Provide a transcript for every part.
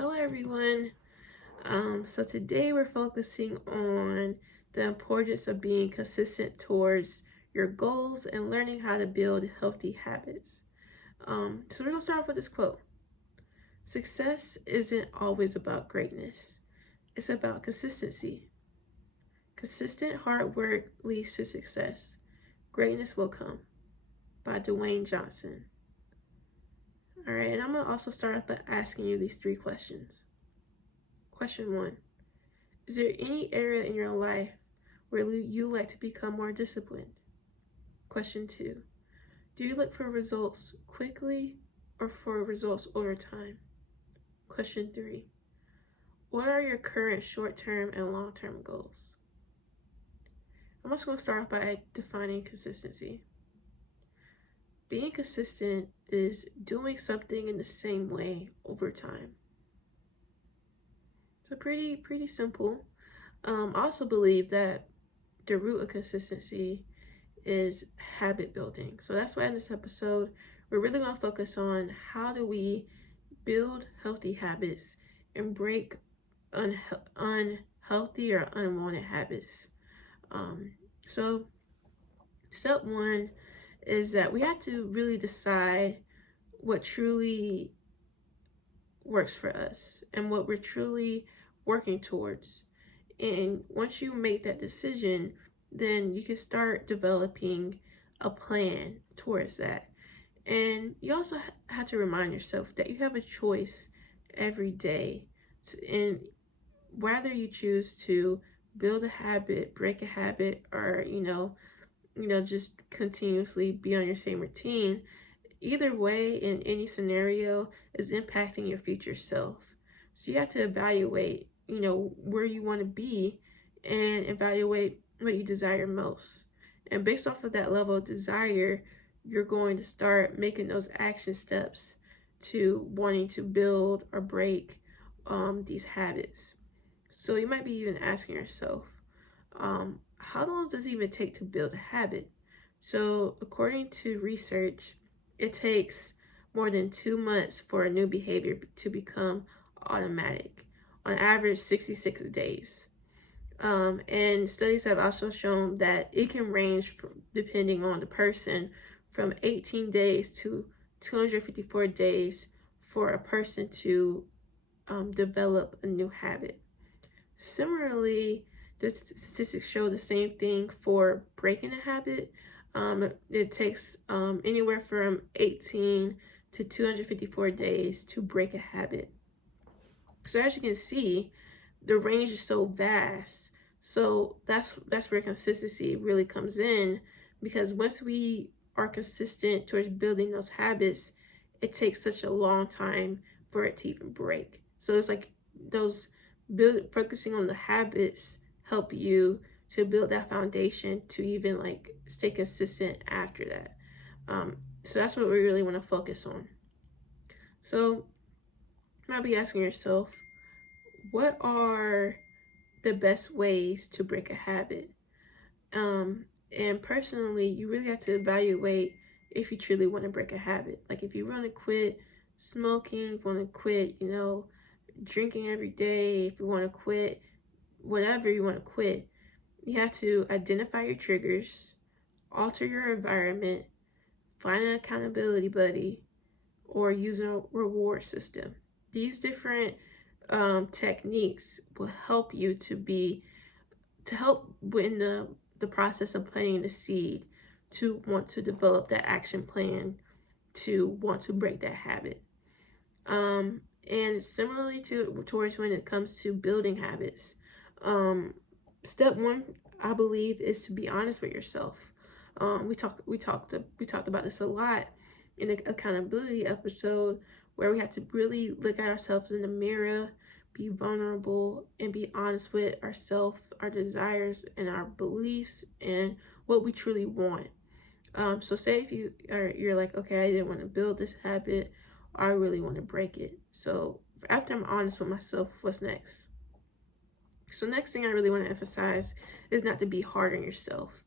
Hello everyone. So today we're focusing on the importance of being consistent towards your goals and learning how to build healthy habits. So we're gonna start off with this quote. Success isn't always about greatness. It's about consistency. Consistent hard work leads to success. Greatness will come. By Dwayne Johnson. All right, and I'm gonna also start off by asking you these three questions. Question one. Is there any area in your life where you like to become more disciplined? Question two. Do you look for results quickly or for results over time? Question three. What are your current short-term and long-term goals? I'm also going to start off by defining consistency. Being consistent is doing something in the same way over time. So pretty simple. I also believe that the root of consistency is habit building. So that's why in this episode, we're really going to focus on how do we build healthy habits and break unhealthy or unwanted habits. So step one is that we have to really decide what truly works for us and what we're truly working towards. And once you make that decision, then you can start developing a plan towards that. And you also have to remind yourself that you have a choice every day. And whether you choose to build a habit, break a habit, or just continuously be on your same routine, either way in any scenario is impacting your future self. So you have to evaluate, where you want to be and evaluate what you desire most. And based off of that level of desire, you're going to start making those action steps to wanting to build or break these habits. So you might be even asking yourself, how long does it even take to build a habit? So according to research, it takes more than 2 months for a new behavior to become automatic, on average 66 days. And studies have also shown that it can range depending on the person, from 18 days to 254 days for a person to develop a new habit. Similarly, the statistics show the same thing for breaking a habit. It takes anywhere from 18 to 254 days to break a habit. So as you can see, the range is so vast. So that's where consistency really comes in, because once we are consistent towards building those habits, it takes such a long time for it to even break. So it's like those focusing on the habits help you to build that foundation to even like stay consistent after that. So that's what we really want to focus on. So you might be asking yourself, what are the best ways to break a habit? And personally, you really have to evaluate if you truly want to break a habit. Like if you want to quit smoking, if you want to quit, drinking every day, if you want to quit whatever you want to quit, you have to identify your triggers, alter your environment, find an accountability buddy, or use a reward system. These different techniques will help you to help in the process of planting the seed to want to develop that action plan to want to break that habit. And similarly towards when it comes to building habits, step one, I believe, is to be honest with yourself. We talked about this a lot in the accountability episode, where we have to really look at ourselves in the mirror, be vulnerable, and be honest with ourselves, our desires, and our beliefs, and what we truly want. So say if you're like, okay, I didn't want to build this habit, I really want to break it. So after I'm honest with myself, what's next? So next thing I really want to emphasize is not to be hard on yourself.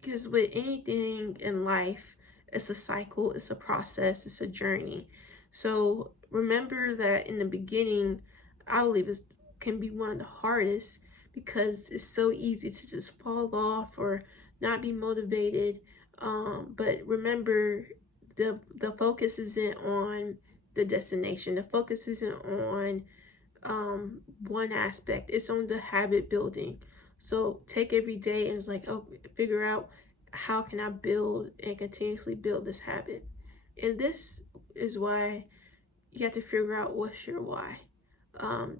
Because with anything in life, it's a cycle, it's a process, it's a journey. So remember that in the beginning, I believe it can be one of the hardest because it's so easy to just fall off or not be motivated. But remember, the focus isn't on the destination. The focus isn't on one aspect. It's on the habit building. So take every day and it's like, oh, figure out how can I build and continuously build this habit. And this is why you have to figure out what's your why.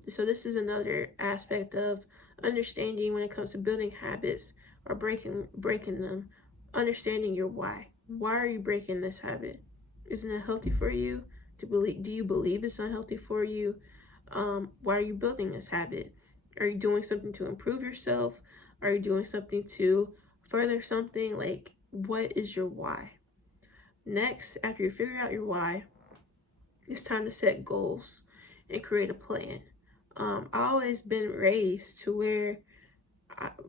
So this is another aspect of understanding when it comes to building habits or breaking them. Understanding your why. Why are you breaking this habit? Isn't it healthy for you? Do you believe it's unhealthy for you? Why are you building this habit? Are you doing something to improve yourself? Are you doing something to further something? Like, what is your why? Next, after you figure out your why, it's time to set goals and create a plan. I always been raised to where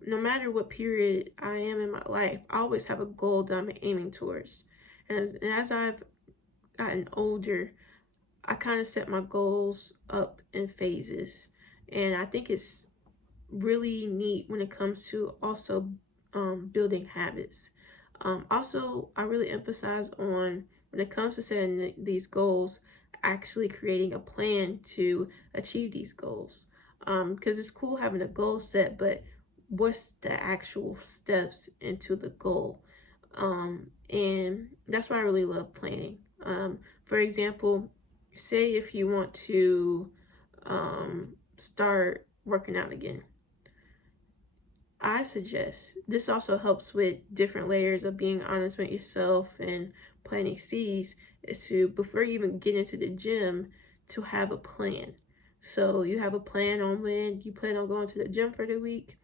no matter what period I am in my life, I always have a goal that I'm aiming towards. And as I've gotten older, I kind of set my goals up in phases. And I think it's really neat when it comes to also building habits. Also, I really emphasize on when it comes to setting these goals, actually creating a plan to achieve these goals. Because it's cool having a goal set, but what's the actual steps into the goal? And that's why I really love planning. For example, say if you want to start working out again, I suggest this also helps with different layers of being honest with yourself and planting seeds is to, before you even get into the gym, to have a plan. So you have a plan on when you plan on going to the gym for the week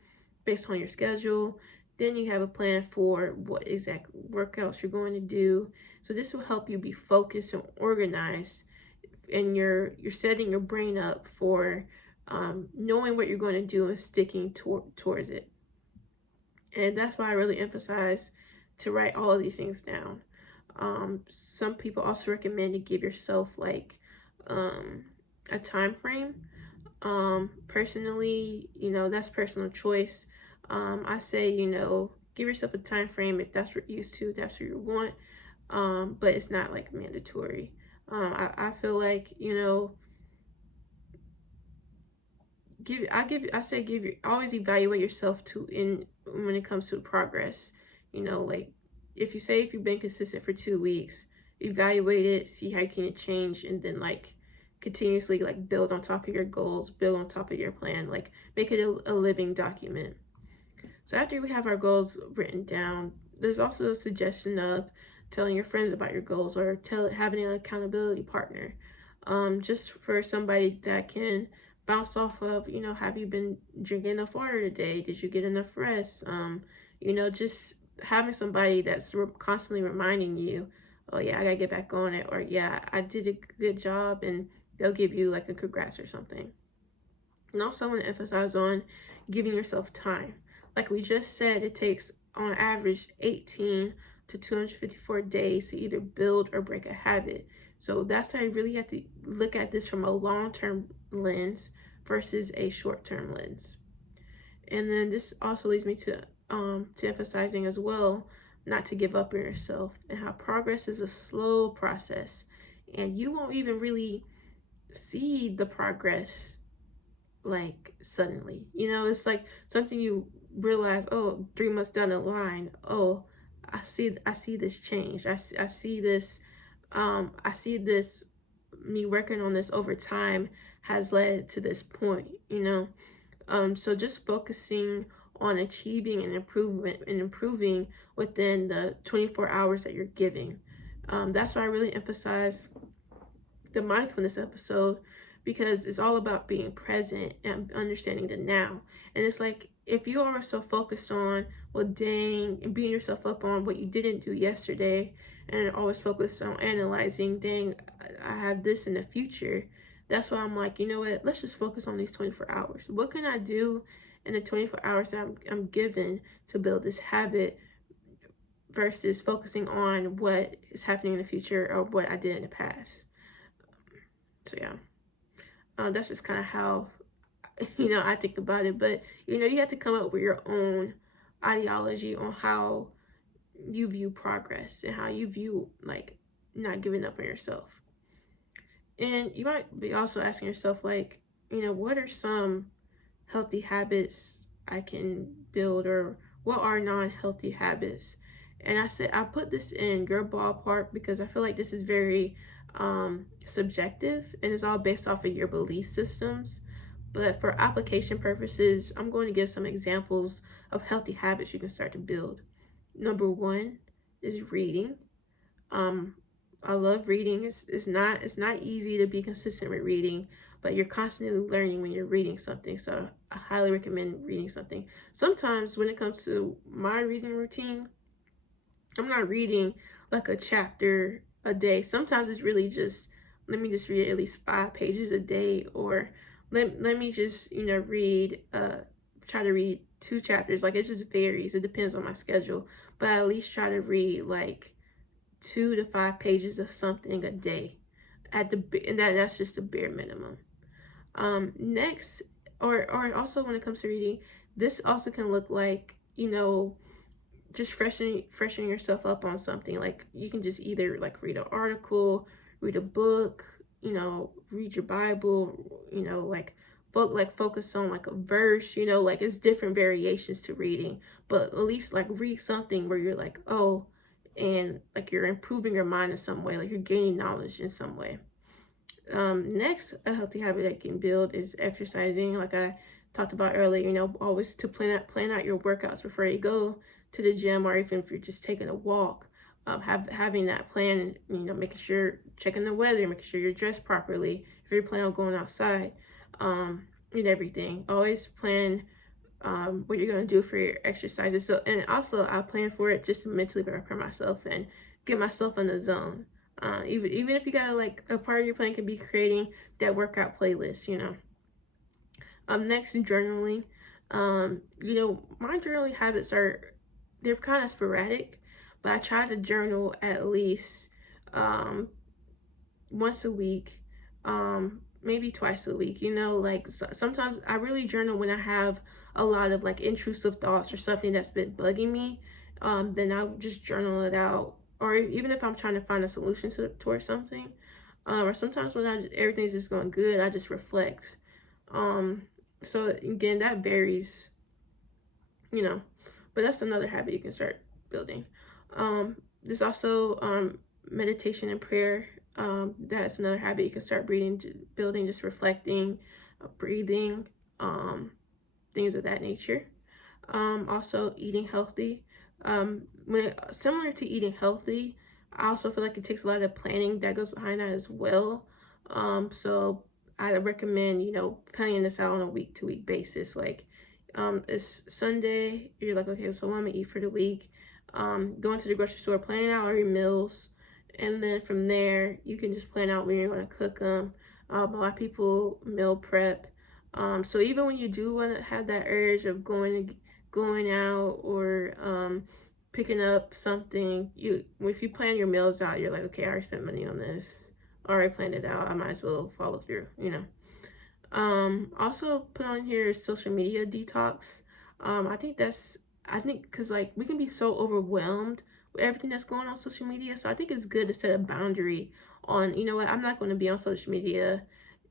based on your schedule. Then you have a plan for what exact workouts you're going to do. So this will help you be focused and organized, and you're setting your brain up for knowing what you're going to do and sticking towards it. And that's why I really emphasize to write all of these things down. Some people also recommend to give yourself like a time frame. Personally, that's personal choice. I say, give yourself a time frame if that's what you're used to, if that's what you want. But it's not like mandatory. I feel like, always evaluate yourself when it comes to progress. Like if you've been consistent for 2 weeks, evaluate it, see how you can change, and then like continuously like build on top of your goals, build on top of your plan, like make it a living document. So after we have our goals written down, there's also a suggestion of telling your friends about your goals or having an accountability partner, just for somebody that can bounce off of, have you been drinking enough water today? Did you get enough rest? Just having somebody that's constantly reminding you, oh yeah, I gotta get back on it, or yeah, I did a good job, and they'll give you like a congrats or something. And also I want to emphasize on giving yourself time. Like we just said, it takes on average 18 to 254 days to either build or break a habit. So that's why you really have to look at this from a long-term lens versus a short-term lens. And then this also leads me to emphasizing as well not to give up on yourself, and how progress is a slow process, and you won't even really see the progress like suddenly. It's like something you realize, oh, 3 months down the line, oh, I see this change. I see this me working on this over time has led to this point. So just focusing on achieving and improving within the 24 hours that you're giving. That's why I really emphasize the mindfulness episode, because it's all about being present and understanding the now. And it's like if you are so focused on, well, dang, and beating yourself up on what you didn't do yesterday, and always focused on analyzing, dang, I have this in the future. That's why I'm like, you know what? Let's just focus on these 24 hours. What can I do in the 24 hours that I'm given to build this habit, versus focusing on what is happening in the future or what I did in the past. So yeah, that's just kind of how I think about it. But you have to come up with your own ideology on how you view progress and how you view like not giving up on yourself. And you might be also asking yourself, like, what are some healthy habits I can build, or what are non-healthy habits? And I put this in your ballpark because I feel like this is very subjective and it's all based off of your belief systems. But for application purposes, I'm going to give some examples of healthy habits you can start to build. Number one is reading. um I love reading. It's not easy to be consistent with reading, but you're constantly learning when you're reading something. So I highly recommend reading something. Sometimes when it comes to my reading routine, I'm not reading like a chapter a day. Sometimes it's really just, let me just read at least 5 pages a day, or let me just read try to read 2 chapters. Like, it just varies. It depends on my schedule, but I at least try to read like 2 to 5 pages of something a day and that's just the bare minimum. Next, or also when it comes to reading, this also can look like just freshening yourself up on something. Like, you can just either like read an article, read a book, read your Bible, focus on like a verse, like it's different variations to reading, but at least like read something where you're like, oh, and like you're improving your mind in some way, like you're gaining knowledge in some way. Next, a healthy habit that you can build is exercising. Like I talked about earlier, always to plan out your workouts before you go to the gym, or even if you're just taking a walk. Having that plan, making sure, checking the weather, making sure you're dressed properly if you're planning on going outside, and everything. Always plan what you're gonna do for your exercises. So, and also I plan for it just to mentally prepare myself and get myself in the zone. Even if you gotta, like, a part of your plan can be creating that workout playlist. Next, journaling. My journaling habits they're kind of sporadic, but I try to journal at least um once a week, maybe twice a week. Like, sometimes I really journal when I have a lot of like intrusive thoughts or something that's been bugging me. Then I'll just journal it out, or even if I'm trying to find a solution towards something. Or sometimes when everything's just going good, I just reflect. um so again, that varies, you know but that's another habit you can start building. There's also meditation and prayer. That's another habit you can start building, just reflecting, breathing, things of that nature. Also eating healthy. Similar to eating healthy, I also feel like it takes a lot of planning that goes behind that as well. So I recommend, planning this out on a week to week basis. Like, it's Sunday, you're like, okay, so what am I gonna eat for the week? Going to the grocery store, planning out all your meals, and then from there you can just plan out when you're going to cook them. A lot of people meal prep. So even when you do want to have that urge of going out, or picking up something, if you plan your meals out, you're like, okay, I already spent money on this, I already planned it out, I might as well follow through. Also put on here social media detox. I think because, like, we can be so overwhelmed with everything that's going on social media. So I think it's good to set a boundary on, what, I'm not going to be on social media,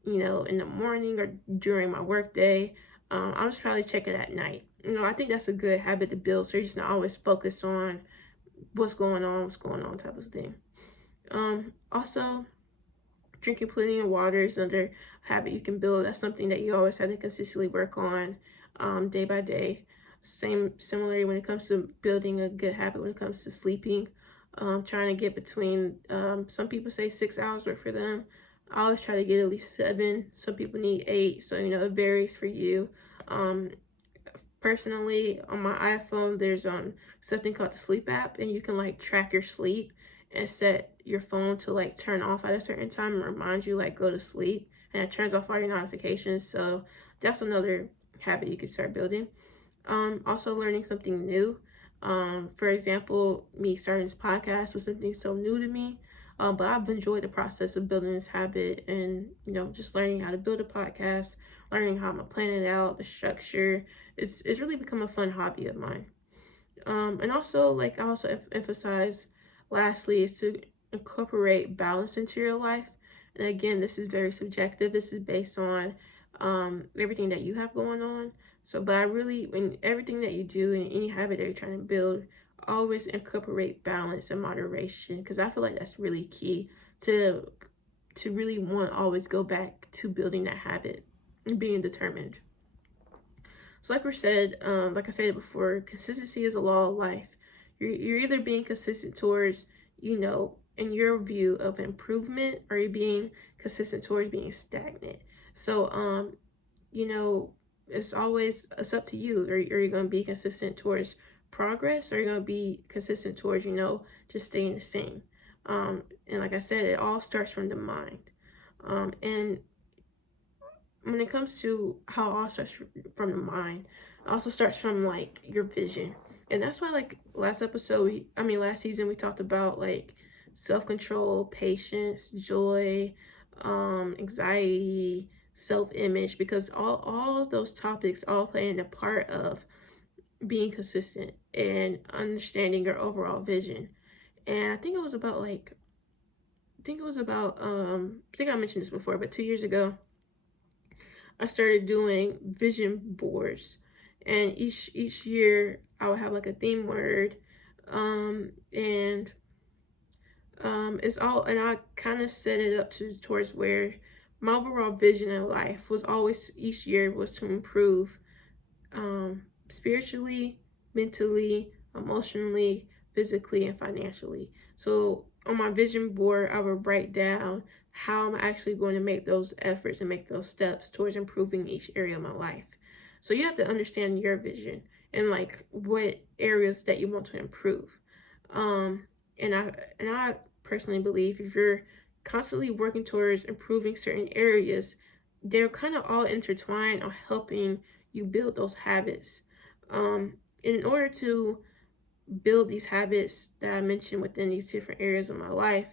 in the morning or during my work day. I'm just probably checking at night. I think that's a good habit to build, so you're just not always focused on what's going on type of thing. Also, drinking plenty of water is another habit you can build. That's something that you always have to consistently work on, day by day. Similarly, when it comes to building a good habit, when it comes to sleeping, trying to get between, some people say 6 hours work for them. I always try to get at least 7. Some people need 8, so it varies for you. Personally, on my iPhone, there's something called the sleep app, and you can like track your sleep and set your phone to like turn off at a certain time and remind you like go to sleep, and it turns off all your notifications. So that's another habit you could start building. Also learning something new. For example, me starting this podcast was something so new to me. But I've enjoyed the process of building this habit, and just learning how to build a podcast, learning how I'm gonna plan it out, the structure. It's really become a fun hobby of mine. And also, like, I also emphasize, lastly, is to incorporate balance into your life. And again, this is very subjective. This is based on everything that you have going on. So, but I really, in everything that you do, in any habit that you're trying to build, always incorporate balance and moderation, because I feel like that's really key to really want to always go back to building that habit and being determined. So like I said before, consistency is a law of life. You're either being consistent towards, in your view of improvement, or you're being consistent towards being stagnant. So, it's up to you. Are you going to be consistent towards progress, or are you going to be consistent towards, just staying the same? And like I said, it all starts from the mind. And when it comes to how it all starts from the mind, it also starts from like your vision. And that's why, like, last season, we talked about like self-control, patience, joy, anxiety, self-image, because all of those topics all play in a part of being consistent and understanding your overall vision. And I think I mentioned this before, but 2 years ago I started doing vision boards, and each year I would have like a theme word, and it's all, and I kind of set it up towards where my overall vision in life was always, each year, was to improve, spiritually, mentally, emotionally, physically, and financially. So on my vision board, I would write down how I'm actually going to make those efforts and make those steps towards improving each area of my life. So you have to understand your vision and like what areas that you want to improve. Um, and I personally believe if you're constantly working towards improving certain areas, they're kind of all intertwined on helping you build those habits. In order to build these habits that I mentioned within these different areas of my life,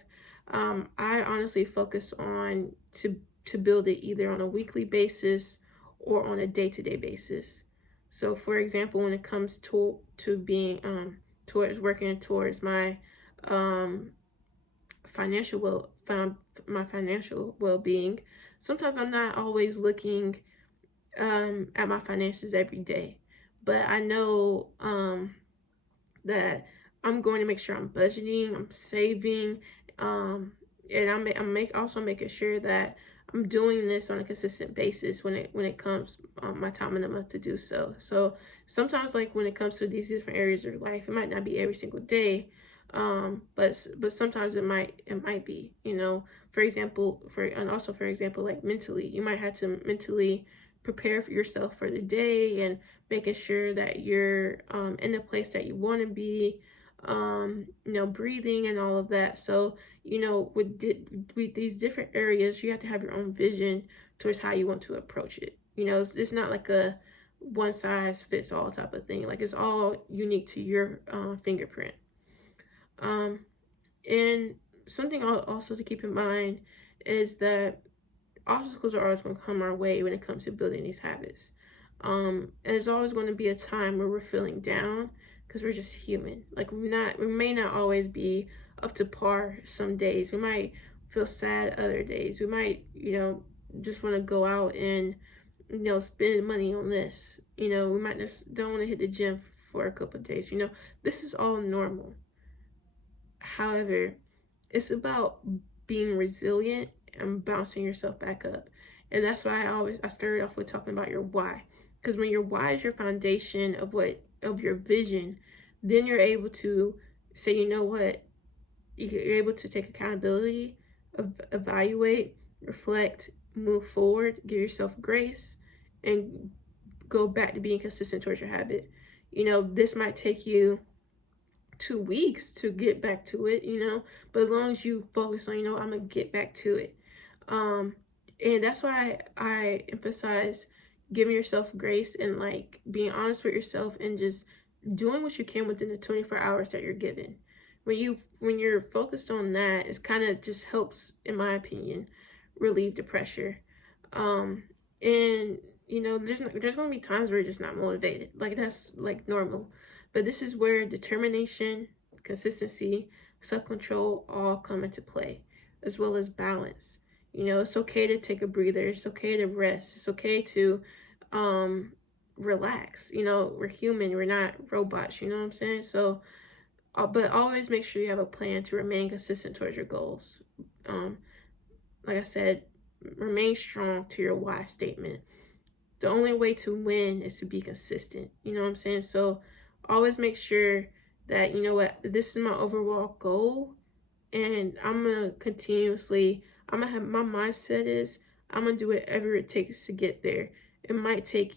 I honestly focus on to build it either on a weekly basis or on a day-to-day basis. So, for example, when it comes to being towards working towards my um, financial my financial well-being, sometimes I'm not always looking at my finances every day, but I know that I'm going to make sure I'm budgeting, I'm saving, and also making sure that I'm doing this on a consistent basis when it comes my time in the month to do so. So sometimes, like, when it comes to these different areas of life, it might not be every single day, but sometimes it might be, for example, for example, like mentally, you might have to mentally prepare for yourself for the day, and making sure that you're in the place that you want to be, breathing and all of that. So, with these different areas, you have to have your own vision towards how you want to approach it. It's not like a one size fits all type of thing. Like, it's all unique to your fingerprint. Um, and something also to keep in mind is that obstacles are always going to come our way when it comes to building these habits. And there's always going to be a time where we're feeling down, because we're just human. Like, we may not always be up to par some days. We might feel sad other days. We might, just want to go out and, spend money on this. We might just don't want to hit the gym for a couple of days. This is all normal. However, it's about being resilient and bouncing yourself back up. And that's why I started off with talking about your why. Because when your why is your foundation of your vision, then you're able to say, you know what, you're able to take accountability, evaluate, reflect, move forward, give yourself grace, and go back to being consistent towards your habit. This might take you 2 weeks to get back to it, but as long as you focus on, I'm gonna get back to it. And that's why I emphasize giving yourself grace, and like being honest with yourself, and just doing what you can within the 24 hours that you're given. when you're focused on that, it kind of just helps, in my opinion, relieve the pressure. Um, and there's gonna be times where you're just not motivated. Like that's like normal. But this is where determination, consistency, self-control all come into play, as well as balance. It's okay to take a breather. It's okay to rest. It's okay to um relax. We're human. We're not robots. You know what I'm saying? So but always make sure you have a plan to remain consistent towards your goals. Um, like I said, remain strong to your why statement. The only way to win is to be consistent. You know what I'm saying? So always make sure that, this is my overall goal, and I'm gonna have my mindset is I'm gonna do whatever it takes to get there. It might take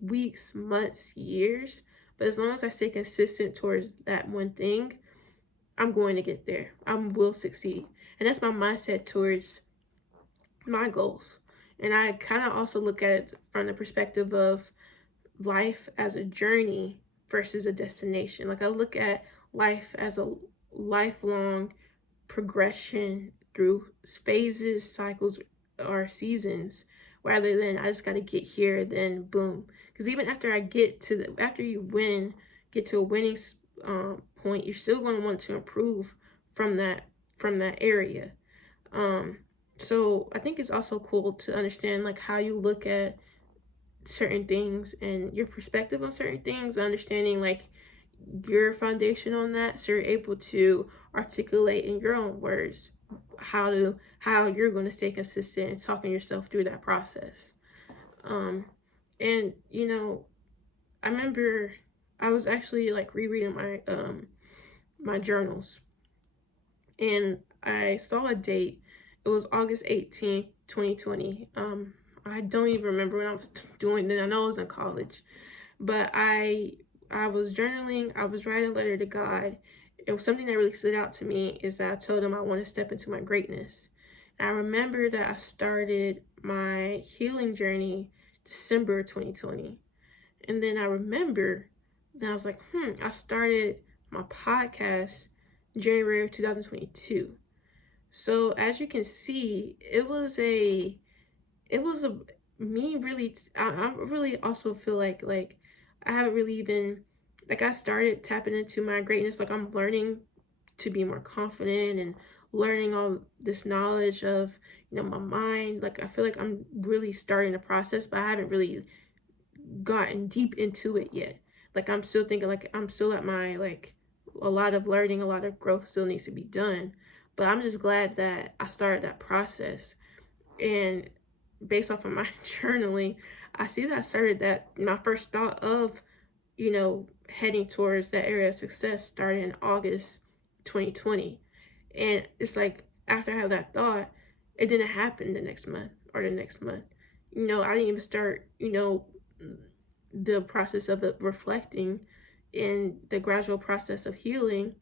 weeks, months, years, but as long as I stay consistent towards that one thing, I'm going to get there. I will succeed. And that's my mindset towards my goals. And I kind of also look at it from the perspective of life as a journey versus a destination. Like I look at life as a lifelong progression through phases, cycles, or seasons, rather than I just got to get here, then boom. Because even after after you get to a winning point, you're still going to want to improve from that area. Um, so I think it's also cool to understand like how you look at certain things and your perspective on certain things, understanding like your foundation on that, so you're able to articulate in your own words how you're going to stay consistent and talking yourself through that process. um and I remember I was actually like rereading my journals, and I saw a date. It was August 18th, 2020. I don't even remember when I was doing that. I know I was in college, but I was journaling. I was writing a letter to God. And something that really stood out to me is that I told him I want to step into my greatness. And I remember that I started my healing journey December 2020. And then I remember that I was like, I started my podcast January of 2022. So as you can see, it was a me really. I really also feel like I haven't really even like I started tapping into my greatness. Like I'm learning to be more confident and learning all this knowledge of my mind. Like I feel like I'm really starting the process, but I haven't really gotten deep into it yet. Like I'm still thinking like I'm still at my like a lot of learning, a lot of growth still needs to be done. But I'm just glad that I started that process. And based off of my journaling, I see that I started that my first thought of, heading towards that area of success started in August 2020. And it's like after I had that thought, it didn't happen the next month or the next month. I didn't even start, the process of it reflecting in the gradual process of healing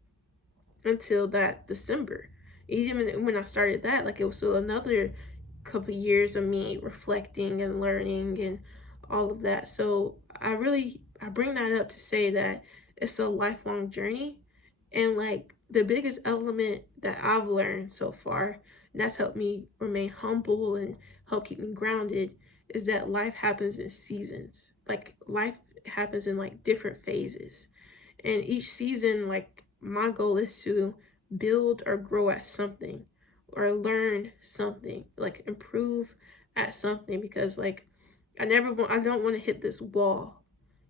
until that December. Even when I started that, like it was still another couple years of me reflecting and learning and all of that. So I bring that up to say that it's a lifelong journey, and like the biggest element that I've learned so far, and that's helped me remain humble and help keep me grounded, is that life happens in seasons. Like life happens in like different phases, and each season, like my goal is to build or grow at something or learn something, like improve at something, because like I don't want to hit this wall.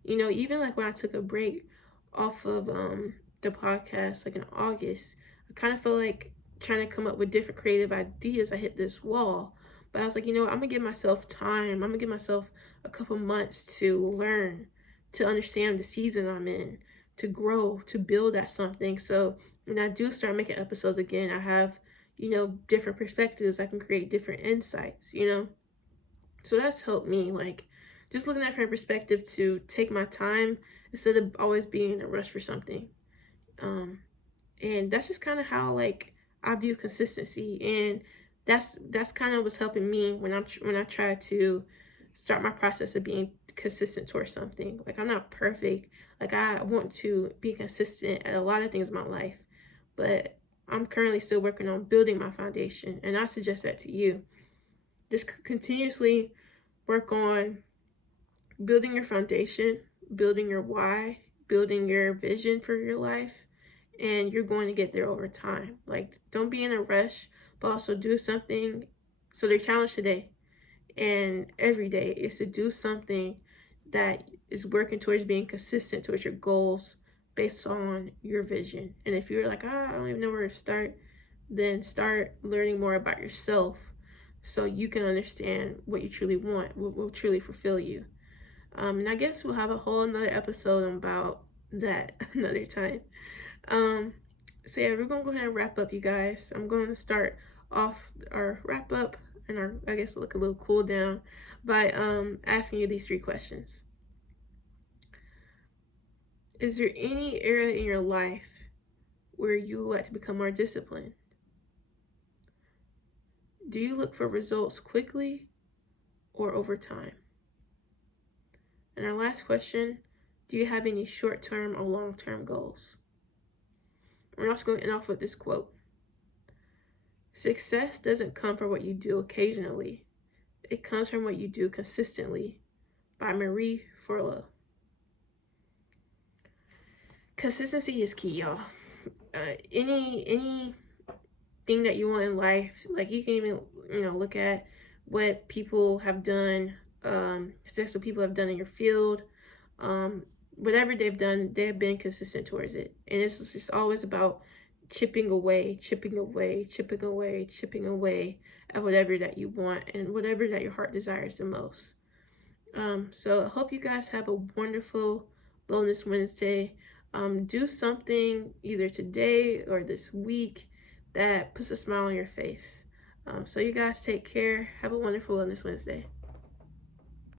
Even like when I took a break off of the podcast like in August, I kind of feel like trying to come up with different creative ideas. I hit this wall. But I was like, I'm gonna give myself time. I'm gonna give myself a couple months to learn, to understand the season I'm in, to grow, to build at something. So when I do start making episodes again, I have, different perspectives. I can create different insights. So that's helped me, like, just looking at it from a perspective to take my time instead of always being in a rush for something. Um, and that's just kind of how, like, I view consistency. And that's kind of what's helping me when I try to start my process of being consistent towards something. Like I'm not perfect. Like I want to be consistent at a lot of things in my life. but I'm currently still working on building my foundation, and I suggest that to you. Just continuously work on building your foundation, building your why, building your vision for your life, and you're going to get there over time. Like, don't be in a rush, but also do something. So, the challenge today and every day is to do something that is working towards being consistent towards your goals based on your vision. And if you're like, I don't even know where to start, then start learning more about yourself so you can understand what you truly want, what will truly fulfill you. And I guess we'll have a whole another episode about that another time. Um, so yeah, we're gonna go ahead and wrap up, you guys. I'm going to start off our wrap up and our, I guess, look a little cool down by asking you these 3 questions. Is there any area in your life where you would like to become more disciplined? Do you look for results quickly or over time? And our last question, do you have any short-term or long-term goals? We're also going to end off with this quote. Success doesn't come from what you do occasionally. It comes from what you do consistently, by Marie Forleo. Consistency is key, y'all. Anything that you want in life, like you can even look at what people have done, successful people have done in your field. Whatever they've done, they have been consistent towards it, and it's just always about chipping away at whatever that you want and whatever that your heart desires the most. So I hope you guys have a wonderful Wellness Wednesday. Do something either today or this week that puts a smile on your face. So you guys take care. Have a wonderful Wellness Wednesday.